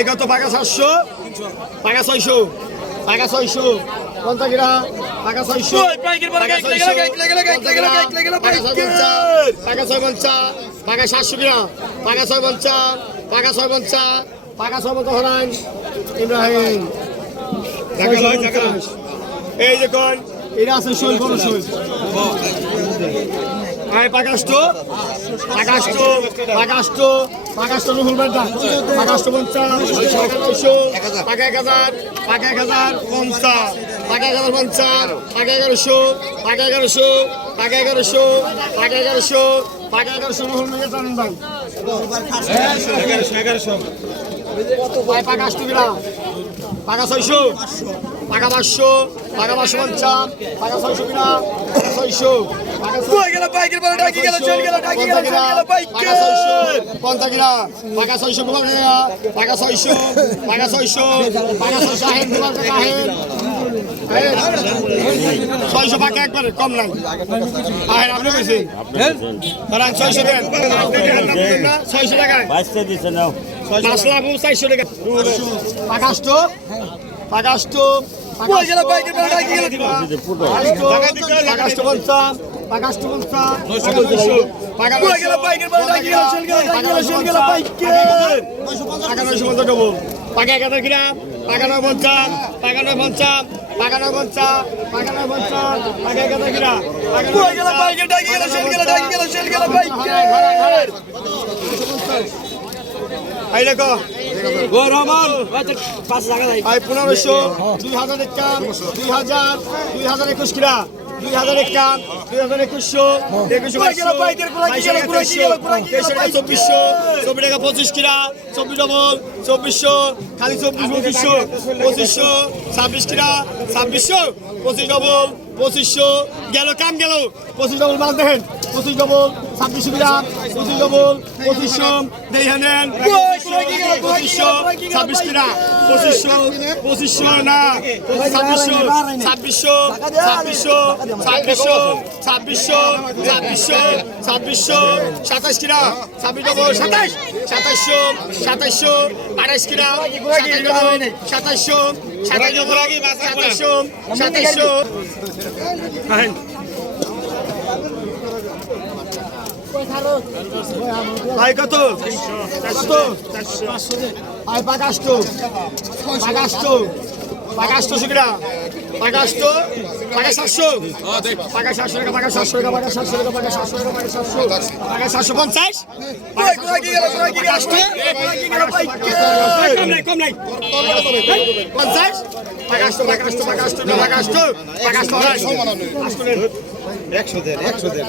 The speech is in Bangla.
ভাই কত? পাকা সাতশো পাকা ছয়শো। পাকা ছয়শো। পঞ্চাশ গ্রা পাকা ছয়শো। পাকা ছয় পঞ্চাশ। পাকা সাতশো গ্রা পাকা ছয় পঞ্চাশ। পাকা ছয় পঞ্চাশ। পাকা ছয় পঞ্চাশ হরান। ইব্রাহিম। এই যে কোন? এটা আছে শৈল বড় শৈল পাকাষ্ট পাকাষ্ট পাকাষ্ট পাকাষ্ট রুহুল বাড্ডা পাকাষ্ট পঞ্চাশ নয়শো পাকা এক হাজার পাকা এক হাজার পঞ্চাশ পাকা এক হাজার পঞ্চাশ পাকা এগারোশো পাকা এগারোশো পাকা এগারোশো পাকা এগারোশো পাকা এগারোশো রুহুল মেয়ে জানেন ভাই? পাকাষ্ট কিনা পাকা ছয়শো। পাকা পাঁচশো পাকা পাঁচশো পঞ্চাশ পাকা ছয়শো কিনা ছয়শো। পাকা পঞ্চাকিরা পাকা ছয়শো টাকা পাকা ছয়শো পাকা ছয়শো পাকা ছয়শো আহেন টাকা আহেন। ছয়শো পাকা একবার কম নাই। আহেন আপনি বেশি। ধরেন ছয়শো দেন। ছয়শো টাকা। বাইশটা দিছে নাও। পাঁচ লাখ চারশো টাকা। পাকা একাত্তর কিনা পাকানো পঞ্চাশ পাকানো পঞ্চাশ পাকানো পঞ্চাশ পাকানো পঞ্চাশ পাকা একাত্তর কিনা এই দেখো ভাই পনেরোশো দুই হাজার একান দুই হাজার দুই হাজার একুশ কিরা দুই হাজার একান দুই হাজার একুশশো একুশশো চব্বিশশো চব্বিশ টাকা পঁচিশ কিরা চব্বিশ ডবল চব্বিশশো খালি চব্বিশ পঁচিশশো পঁচিশশো ছাব্বিশ কিরা ছাব্বিশশো পঁচিশ ডবল পঁচিশশো গেল কাম গেল পঁচিশ ডবল মাল দেখেন। পঁচিশ ডবল ছাব্বিশশো কিরা পঁচিশ ডবল পঁচিশশো পঁচিশশো ছাব্বিশ কিরা পঁচিশশো পঁচিশশো ছাব্বিশ সাতাশশো সাতাশশো ভাই কত কত ভাই পাকাষ্ট পাকাষ্ট পাকাষ্ট সুবিধা পাকাষ্ট পাকা সাতশো পাকা সাতশো টাকা পাকা সাতশো টাকা পাকা সাতশো টাকা পাকা সাতশো টাকা পাকা সাতশো পাকা পঞ্চাশ একশো দেড় একশো দেড়